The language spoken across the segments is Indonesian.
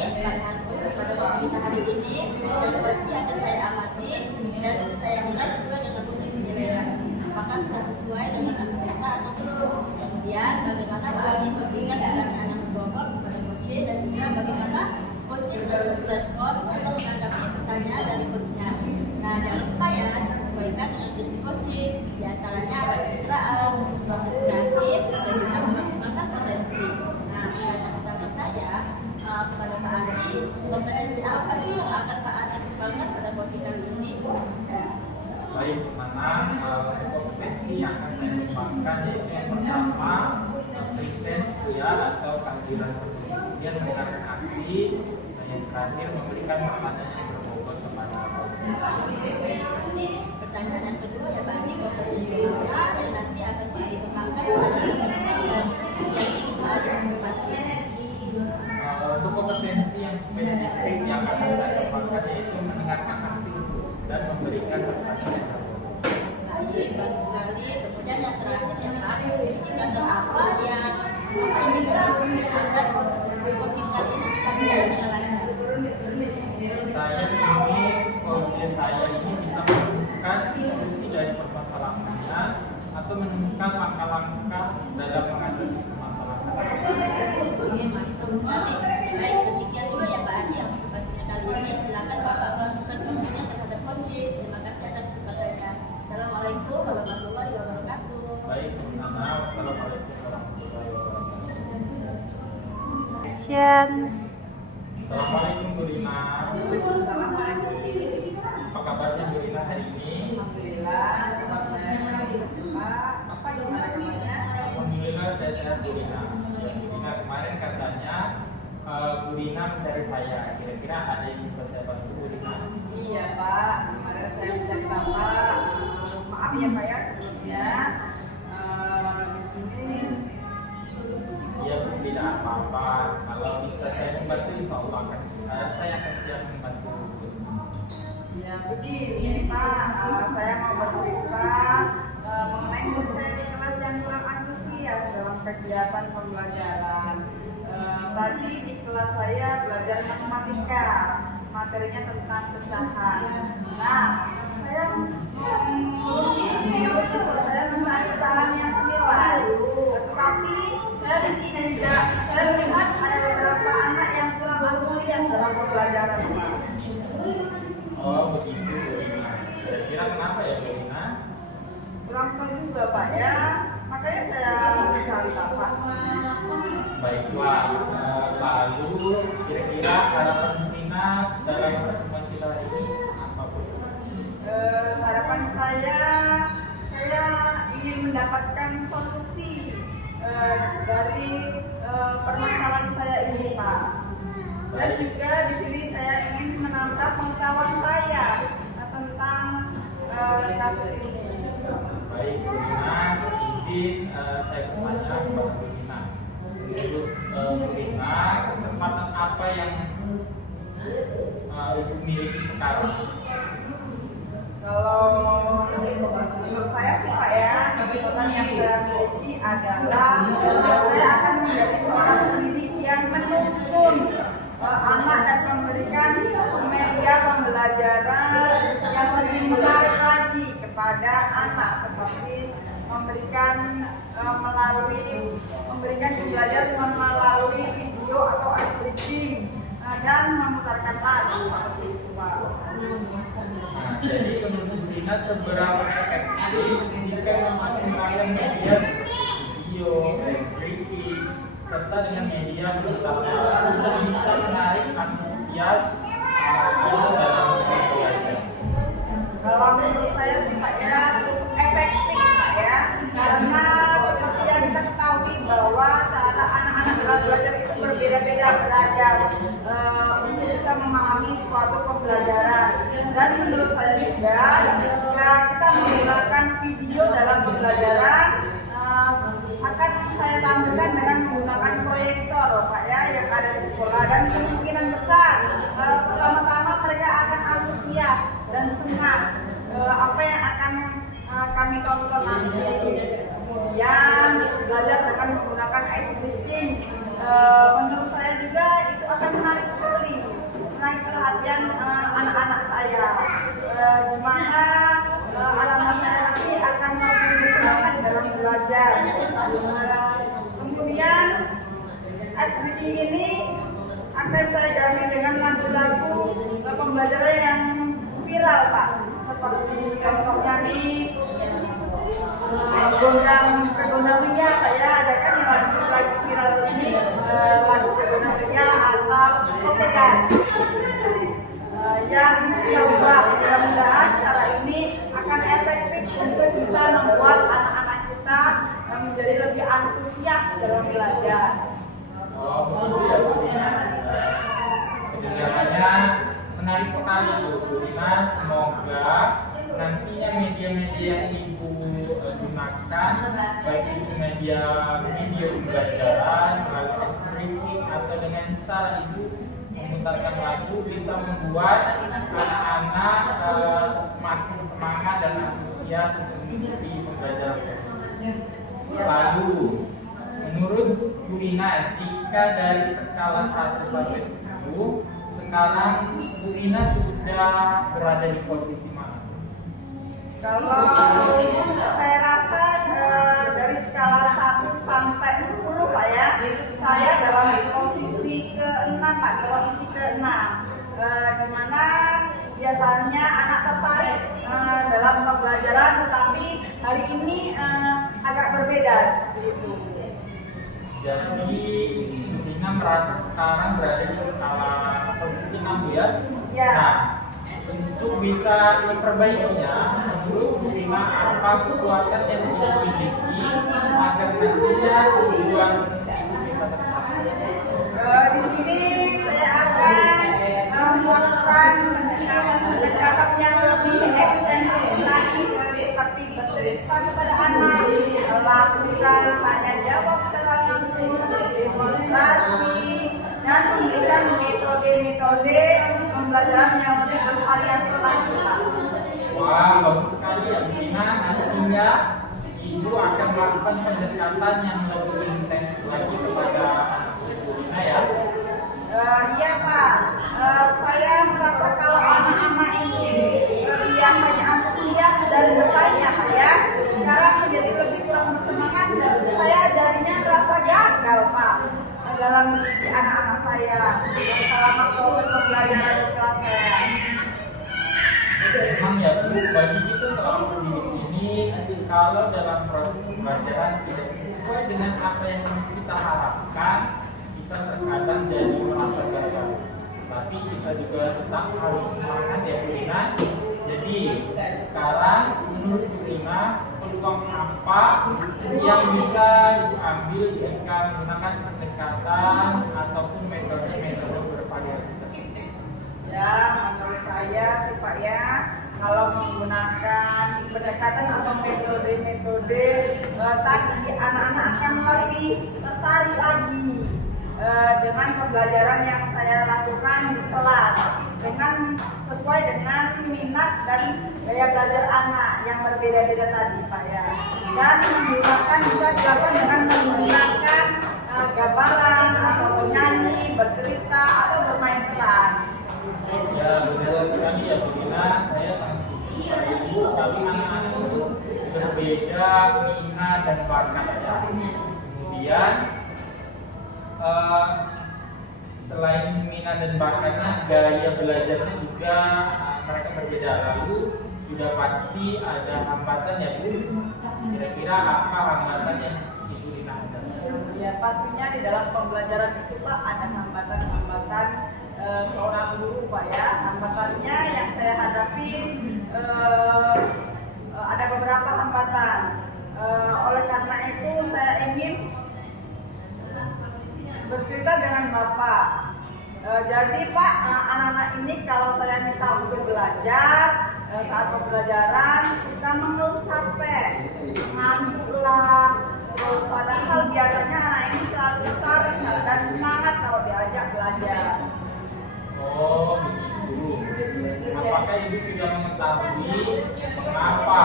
pada waktu kita hari ini dan coaching akan saya amati dan saya nilai sesuai dengan bukti penilaian. Apakah sudah sesuai dengan kata atau belum? Kemudian bagaimana Pak Adi memberikan pertanyaan yang berbobot kepada coaching dan juga bagaimana coaching merespon atau menanggapi pertanyaan dari coachnya. Nah, jangan lupa ya disesuaikan dengan prinsip coaching, diantaranya pencitraan, proses kreatif, dan juga memaksimalkan potensi. Nah, pertanyaan pertama saya kepada Pak Adi, kompetensi apa sih yang akan Pak Adi kembangkan pada coaching kali ini? Baik, kompetensi yang akan saya kembangkan yaitu yang pertama presensi atau kehadiran tubuh, kemudian mendengarkan hati, dan yang terakhir memberikan pertanyaan yang berbobot kepada coaching. Pertanyaan yang kedua ya Pak Adi, kompetensi apa yang nanti akan Pak Adi kembangkan pada yang ingin Pak Adi observasi? Untuk kompetensi yang spesifik yang akan saya kembangkan yaitu mendengarkan hati dan memberikan pertanyaan yang berbobot. Baik, bagus sekali. Kemudian yang terakhir ya Pak, indikator apa yang digunakan agar proses coaching kali ini bisa berjalan dengan lancar? Saya ingin coaching saya ini bisa menemukan solusi dari permasalahannya atau menemukan langkah-langkah dalam menghadapi permasalahan. Oke, mantap sekali. Baik, demikian dulu ya Pak Adi yang pastinya kali ini. Silakan Bapak melakukan coachingnya terhadap coaching. Terima kasih atas kesempatannya. Assalamualaikum warahmatullahi wabarakatuh. Baik, wassalamualaikum warahmatullahi wabarakatuh. Assalamualaikum Bu Rina. Selamat pagi. Apa kabarnya Bu Rina hari ini? Alhamdulillah, kabar saya baik. Pak, apa gimana kabarnya? Alhamdulillah saya sehat Bu Rina. Ya, Bu Rina kemarin katanya Bu Rina mencari saya. Kira-kira ada yang bisa saya bantu Bu Rina? Iya Pak, kemarin saya mencari Bapak. Maaf ya Pak ya sebelumnya. Di sini. Ya Bu, tidak apa-apa. Kalau bisa saya membantu, insya Allah saya akan siap membantu. Ya begini Pak, saya mau bercerita mengenai guru saya di kelas yang kurang antusias dalam kegiatan pembelajaran. Tadi di kelas saya belajar matematika, materinya tentang pecahan. Nah, saya siswa saya mencari pecahan yang senilai, tetapi saya melihat ada beberapa anak yang kurang antusias dalam pembelajaran. Oh begitu Bu Rina. Kira-kira kenapa ya Bu Rina? Kurang tahu juga Pak ya, makanya saya mencari Bapak. Baiklah, lalu kira-kira harapan Bu Rina dalam pertemuan kita hari ini apa Bu? Harapan saya ingin mendapatkan solusi dari permasalahan saya ini Pak. Dan juga di sini saya ingin menambah pengetahuan saya tentang kasus ini. Baik Bu Rina, izin saya bertanya kepada Bu Rina. Menurut Bu Rina, kesempatan apa yang Ibu miliki sekarang? Kalau menurut saya sih Pak ya, kesempatan yang saya miliki adalah saya akan menjadi seorang pendidik yang menuntun anak dan memberikan media pembelajaran yang lebih menarik lagi kepada anak, seperti memberikan pembelajaran melalui video atau ice breaking dan memutarkan lagu seperti itu Pak. Nah, jadi menurut Bu Rina seberapa efektif jika menggunakan media seperti video, breaking, serta dengan media bertambah untuk bisa menarik antusias dalam belajar. Kalau menurut saya sih Pak ya efektif Pak ya, karena seperti yang kita ketahui bahwa cara anak-anak dalam belajar itu berbeda-beda beragam untuk bisa memahami suatu pembelajaran. Dan menurut saya juga jika kita menggunakan video dalam pembelajaran akan saya tampilkan dengan menggunakan proyektor Pak ya yang ada di sekolah, dan kemungkinan besar pertama-tama mereka akan antusias dan senang apa yang akan kami tonton nanti. Kemudian belajar dengan menggunakan ice breaking menurut saya juga itu akan menarik sekali, menarik perhatian anak-anak saya, di mana anak-anak saya nanti akan lebih bersemangat dalam belajar. Kemudian ice breaking ini akan saya ganti dengan lagu-lagu pembelajaran yang viral, Pak, seperti contohnya nih Gondang Ria, Pak ya, ada kan yang lagi viral ini lagu Gondang Ria atau Oke Gas, yang kita ubah. Mudah-mudahan cara ini akan efektif untuk bisa membuat anak-anak kita menjadi lebih antusias dalam belajar. Oh, begitu ya Bu Dina. Kegiatannya menarik sekali Bu Dina. Semoga nantinya media-media yang Ibu gunakan, baik itu media video pembelajaran melalui streaming atau dengan cara Ibu memutarkan lagu, bisa membuat anak-anak semakin semangat dan antusias untuk mengikuti pembelajaran. Lalu, menurut Bu Ina, jika dari skala 1 sampai 10, sekarang Bu Ina sudah berada di posisi mana? Kalau saya rasa dari skala 1 sampai 10, Pak ya, saya dalam posisi ke-6, Pak, posisi ke-6, di mana biasanya anak tertarik dalam pembelajaran, tetapi hari ini agak berbeda seperti itu. Jadi Bu Ina merasa sekarang berada di skala posisi 6 ya? Ya. Nah, untuk bisa memperbaikinya, menurut Bu Ina apa kekuatan yang dimiliki agar nantinya tujuan bisa tercapai? Di sini saya akan melakukan pendekatan yang lebih ekstensif lagi, seperti bercerita kepada anak, melakukan tanya jawab secara langsung, demonstrasi, dan memberikan metode-metode pembelajaran yang lebih bervariatif lagi. Wah, bagus sekali ya Bu Ina. Nantinya Ibu akan melakukan pendekatan yang lebih intens lagi kepada Bu Ina ya. Iya Pak, saya merasa kalau anak-anak ini yang hanya antusias dan bertanya Pak ya, sekarang menjadi lebih kurang bersemangat, saya jadinya merasa gagal Pak dalam mendidik anak-anak saya selama proses pembelajaran di kelas saya. Memang ya Bu, bagi kita selama pendidik ini, kalau dalam proses pembelajaran tidak sesuai dengan apa yang kita harapkan, kita terkadang jadi merasa gagal. Tapi kita juga tetap harus semangat ya Bu Ina. Jadi sekarang menurut Bu Ina, peluang apa yang bisa diambil jika menggunakan pendekatan ataupun metode-metode bervariasi tersebut? Ya, menurut saya sih Pak ya, kalau menggunakan pendekatan atau metode-metode tadi, anak-anak akan lebih tertarik lagi dengan pembelajaran yang saya lakukan di kelas, dengan sesuai dengan minat dan gaya belajar anak yang berbeda-beda tadi Pak ya. Dan menggunakan bisa dilakukan dengan menggunakan gambaran atau bernyanyi, bercerita atau bermain peran. Ya, benar sekali ya Bu Ina. Saya sangat setuju Pak Ibu. Tapi anak-anak itu berbeda minat dan bakatnya. Kemudian selain minat dan bakatnya, gaya belajarnya juga mereka berbeda. Lalu sudah pasti ada hambatan ya Bu. Kira-kira apa hambatan yang Ibu Ina hadapi? Ya pastinya di dalam pembelajaran itu Pak ada hambatan-hambatan seorang guru Pak ya. Hambatannya yang saya hadapi ada beberapa hambatan. Oleh karena itu saya ingin bercerita dengan Bapak. Jadi Pak, anak-anak ini kalau saya minta untuk belajar saat pembelajaran kita mengeluh capek, ngantuklah. Terus padahal biasanya anak ini selalu tertarik dan semangat kalau diajak belajar. Oh begitu. Apakah Ibu sudah mengetahui mengapa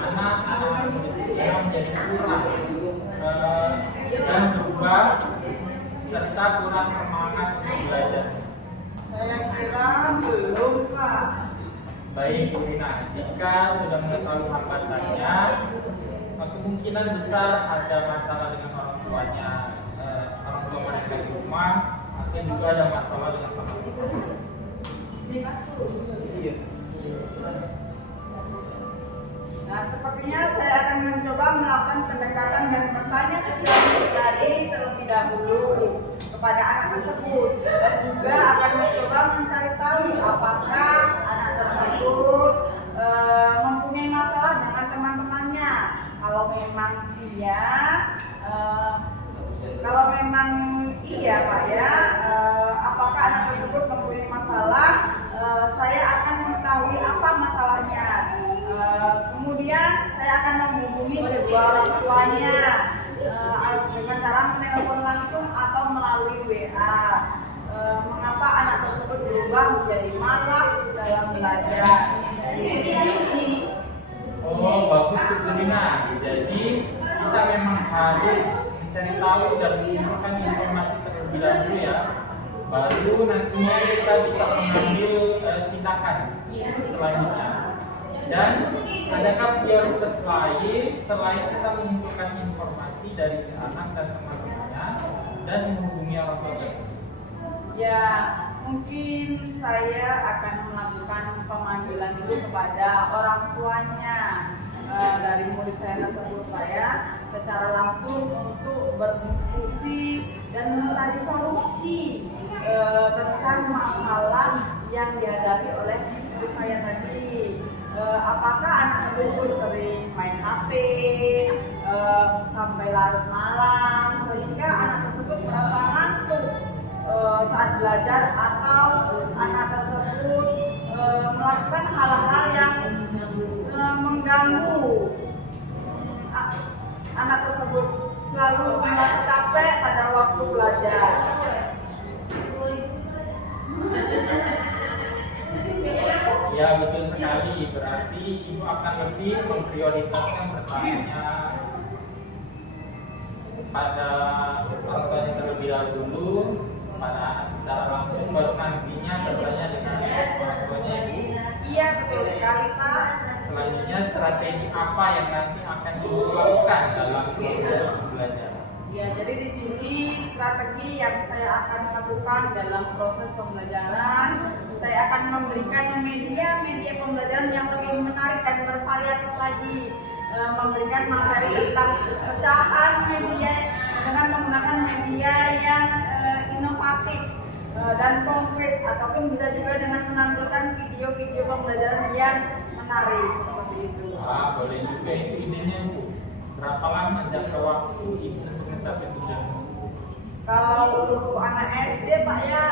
anak-anak murid kita menjadi kurang dan berubah serta kurang semangat untuk belajar? Saya kira belum, Pak. Baik, Bu Rina, jika sudah mengetahui hambatannya, kemungkinan besar ada masalah dengan orang tuanya, orang tua mereka di rumah, atau juga ada masalah dengan orang tua. Iya. Nah, sepertinya saya akan mencoba melakukan pendekatan dan bertanya secara pribadi terlebih dahulu kepada anak tersebut, dan juga akan mencoba mencari tahu apakah anak tersebut mempunyai masalah dengan teman-temannya. Kalau memang iya, Pak ya, apakah anak tersebut mempunyai masalah? Saya akan mengetahui apa masalahnya. Kemudian saya akan menghubungi kedua orang tuanya dengan cara menelpon langsung atau melalui WA. Mengapa anak tersebut berubah menjadi malas dalam belajar? Oh, bagus Bu Rina. Jadi kita memang harus mencari tahu dan mengumpulkan informasi terlebih dahulu ya. Baru nantinya kita bisa mengambil tindakan selanjutnya. Dan adakah prioritas lain selain kita mengumpulkan informasi dari si anak dan teman-temannya dan menghubungi orang tua tersebut? Ya, mungkin saya akan melakukan pemanggilan dulu kepada orang tuanya dari murid saya tersebut, Pak ya, secara langsung untuk berdiskusi dan mencari solusi tentang masalah yang dihadapi oleh murid saya tadi. Apakah anak tersebut sering main HP sampai larut malam sehingga anak tersebut merasa ngantuk saat belajar, atau anak tersebut melakukan hal-hal yang mengganggu anak tersebut, selalu merasa capek pada waktu belajar. Ya, betul sekali. Berarti ibu akan lebih memprioritaskan pertamanya pada orang tuanya terlebih dahulu, pada anak secara langsung, baru nantinya bertanya dengan orang tuanya ibu. Iya, betul sekali, Pak. Selanjutnya, strategi apa yang nanti akan ibu lakukan dalam proses belajar? Ya, jadi di sini strategi yang saya akan lakukan dalam proses pembelajaran, saya akan memberikan media pembelajaran yang lebih menarik dan bervariatif lagi, memberikan materi tentang pecahan media dengan menggunakan media yang inovatif dan konkret, ataupun bisa juga dengan menampilkan video-video pembelajaran yang menarik seperti itu. Boleh juga itu idenya Bu. Berapa lama jangka waktu ibu untuk mencapai tujuan tersebut? Kalau untuk anak SD, Pak ya,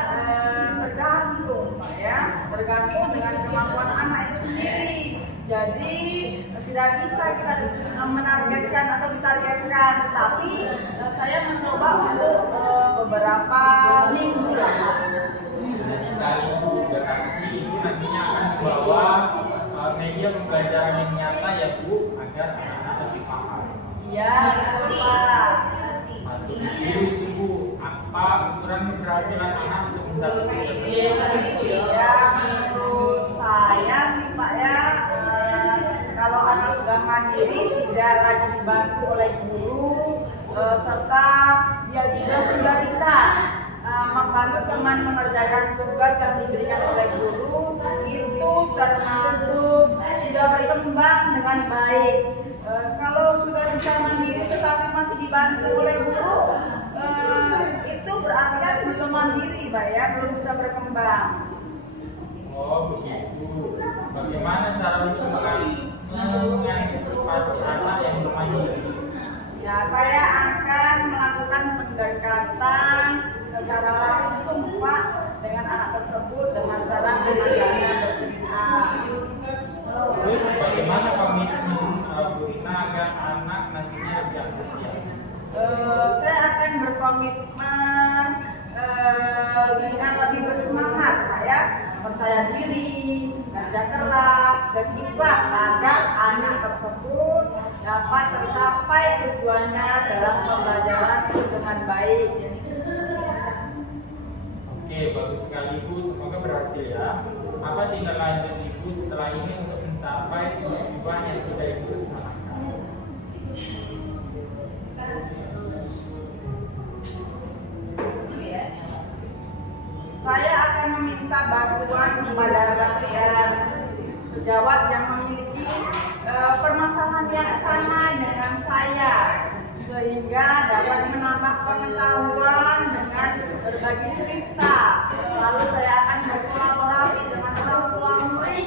tergantung Pak ya, tergantung dengan kemampuan anak itu sendiri. Jadi tidak bisa kita menargetkan atau ditargetkan, tapi saya mencoba untuk beberapa minggu lah. Sekali Bu, berarti ibu nantinya akan membawa media pembelajaran yang nyata ya Bu, agar anak-anak lebih paham. Iya, betul Pak. Jadi Bu, apa ukuran keberhasilan anak untuk mencapai tersebut? Ya, menurut saya sih Pak ya, kalau anak sudah mandiri, tidak lagi dibantu oleh guru, serta dia juga sudah bisa membantu teman mengerjakan tugas yang diberikan oleh guru, itu termasuk sudah berkembang dengan baik. Kalau sudah bisa mandiri tetapi masih dibantu oleh guru, itu berarti kan belum mandiri Pak ya, belum bisa berkembang. Oh begitu. Bagaimana cara untuk mengantisipasi anak yang belum mandiri? Ya, saya akan melakukan pendekatan secara langsung Pak dengan anak tersebut dengan cara mengajaknya bercerita. Terus bagaimana komitmen Bu Rina agar anak nantinya lebih antusias? Saya akan berkomitmen dengan lebih bersemangat Pak ya, percaya diri, kerja keras, dan ikhlas agar anak tersebut dapat tercapai tujuannya dalam pembelajaran dengan baik. Oke, bagus sekali Bu, semoga berhasil ya. Apa tinggal lanjut Ibu setelah ini untuk mencapai tujuan yang sudah Ibu rencanakan? Saya akan meminta bantuan kepada rekan sejawat yang memiliki permasalahan yang sama dengan saya, sehingga dapat menambah pengetahuan dengan berbagi cerita. Lalu saya akan berkolaborasi dengan orang tua murid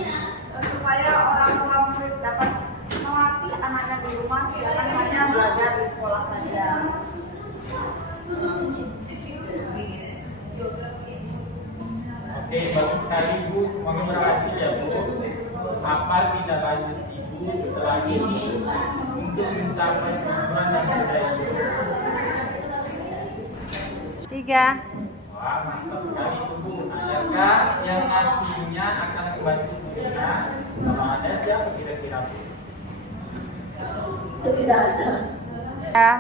supaya orang tua murid dapat melatih anaknya di rumah, jangan hanya belajar di sekolah saja. Oke, bagus sekali Bu, semoga berhasil ya Bu. Apa tindak lanjut Ibu setelah ini untuk mencapai tujuan yang sudah Ibu rencanakan? 3. Wah, mantap sekali itu Bu. Adakah yang nantinya akan membantu Burina? Kalau ada, siapa kira-kira Bu? Tidak ada. Ya.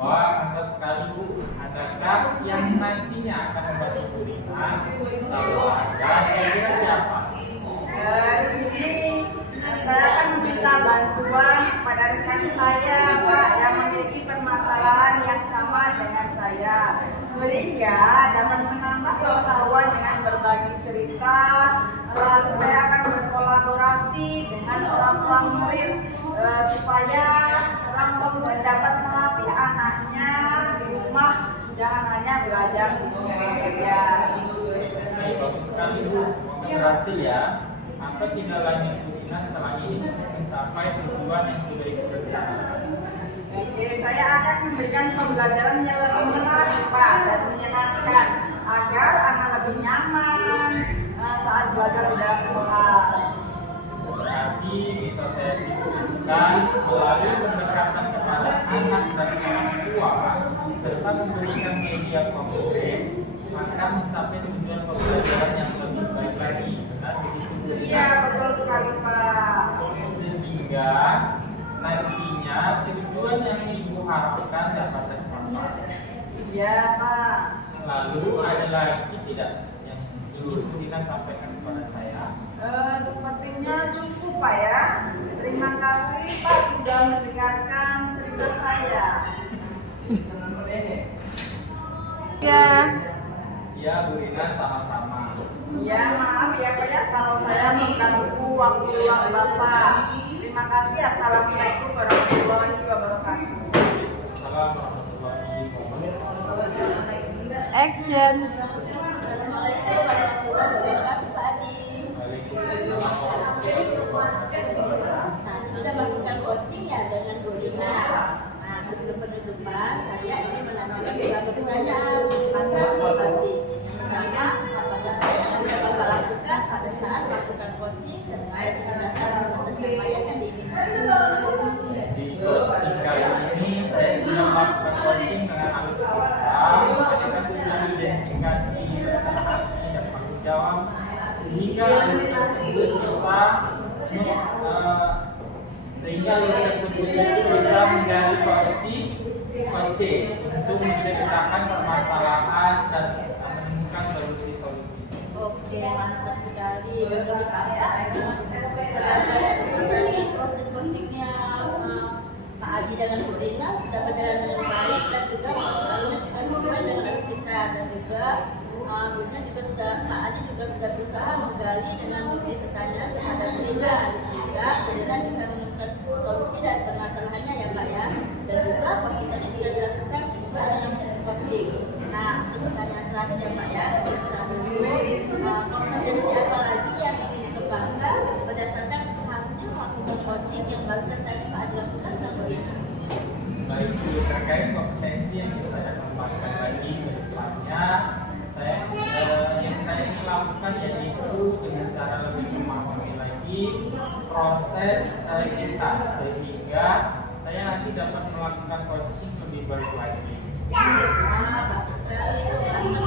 Wah, mantap sekali Bu. Adakah yang nantinya akan membantu Burina? Kalau ada, kira-kira siapa? Di sini saya akan meminta bantuan kepada rekan saya, Pak, yang memiliki permasalahan yang sama dengan saya, sehingga dapat menambah pengetahuan dengan berbagi cerita. Lalu saya akan berkolaborasi dengan orang tua murid supaya orang tua murid dapat melatih anaknya di rumah, jangan hanya belajar di sekolah saja. Oke, bagus sekali Bu. Semoga berhasil ya. Apa tinggal lanjut Burina setelah ini untuk mencapai tujuan yang sudah Ibu rencanakan? Oke, saya akan memberikan pembelajaran yang lebih menarik, Pak, dan menyenangkan agar anak lebih nyaman saat belajar di dalam kelas. Berarti bisa saya simpulkan melalui pendekatan kepada anak dan orang tua serta memberikan media konkret maka mencapai tujuan pembelajaran yang lebih baik lagi. Benar begitu Bu? Iya, betul sekali, Pak. Sehingga nantinya tujuan yang Ibu harapkan dapat tercapai. Iya, Pak. Lalu ada lagi tidak yang ingin Burina sampaikan kepada saya? Sepertinya cukup, Pak ya. Terima kasih, Pak, sudah mendengarkan cerita saya. Ya. Ya, Burina sama-sama. Ya, maaf ya Pak ya kalau saya mengganggu waktu luang Bapak. Terima kasih. Assalamualaikum warahmatullahi wabarakatuh. Assalamualaikum warahmatullahi wabarakatuh. Action. Assalamualaikum warahmatullahi wabarakatuh, Pak Adi. Nah, sudah melakukan coaching ya dengan Burina. Nah, sebelum penutupan, saya ingin menanyakan beberapa pertanyaan pasca observasi. Yang pertama, apa saja yang sudah Bapak lakukan pada saat melakukan coaching terkait dengan pencapaian yang diinginkan? Di coaching kali ini saya sudah melakukan coaching dengan alur kita menjadikan tujuan identifikasi, presentasi dan tanggung jawab sehingga alur tersebut bisa menjadi coaching untuk menceritakan permasalahan dan menemukan solusi-solusi. Oke, mantap sekali. Menurut Bapak, dari proses coachingnya Pak Adi dengan Burina sudah berjalan dengan baik dan juga masalahnya juga sesuai dengan kita dan juga Burina juga sudah Pak Adi juga sudah berusaha menggali dengan memberi pertanyaan kepada Burina sehingga Burina bisa menemukan solusi dari permasalahannya ya Pak ya, dan juga coachingnya sudah dilakukan sesuai dengan coaching. Nah, untuk pertanyaan terakhir ya Pak ya, kita dulu kompetensi apa lagi yang ingin dikembangkan berdasarkan hasil melakukan coaching yang barusan tadi Pak Adi lakukan dan Burina? Baik, terkait kompetensi yang saya kembangkan lagi ke depannya, yang saya ingin lakukan yaitu dengan cara lebih memahami lagi proses kita sehingga saya nanti dapat melakukan coaching lebih baik lagi. Bagus sekali.